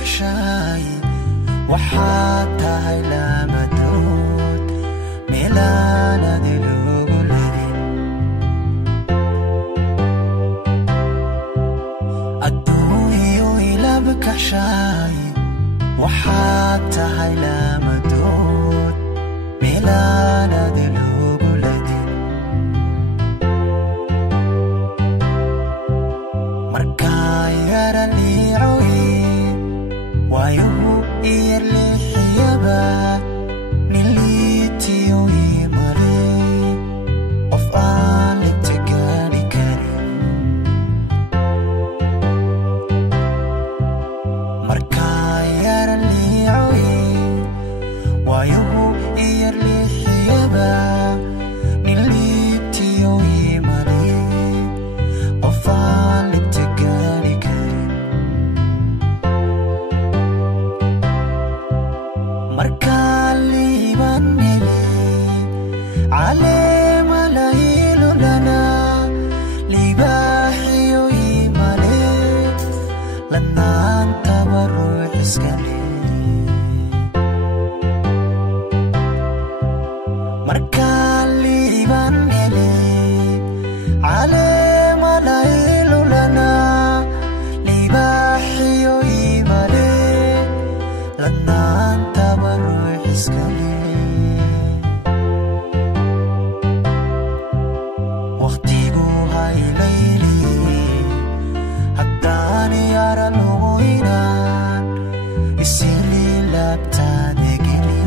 kaxshay waxaad tahay lamadood meelaanadi loogu ledin adduunyo ilaba kaxshay waxaad tahay lamadood meelaanadi loogu ledin markaa yara liicoy waayuhu iyarlixiyaba niliitiyo imale qof aan libta gaani karin markaa yara liicoy waayuhu iyarlixiyaba niliitiyo imale qof aan libta gaani karin markaa liiban hele caleema la ilulana libaaxiyo imale lanaantaba ruux iskale markaa liiban hele caleema la ilulana libaaxiyo imale lanaantaba ruux iskale waqtigu haylayli haddaan yara lugoynaan isili labtaada geli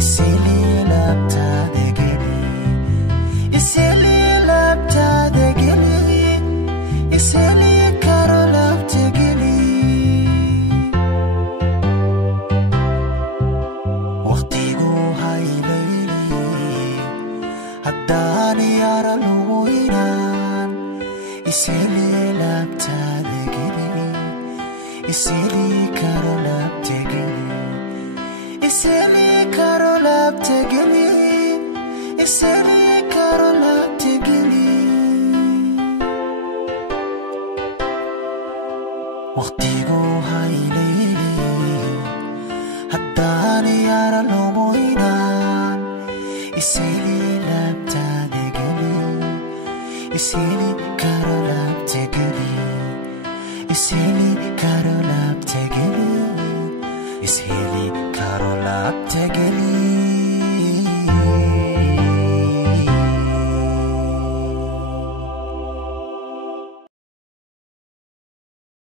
isili labtaada geli isili labtaada geli isili karo labta geli waqtigu haylayli haddaan yara lugoynaan isili labtaada geli isili karo labta geli isili karo labta geli isili karo labta geli waqtigu haylayli haddaan yara lugoynaan isili labtaada geli isili karo labta geli isili karo labta geli isili karo labta geli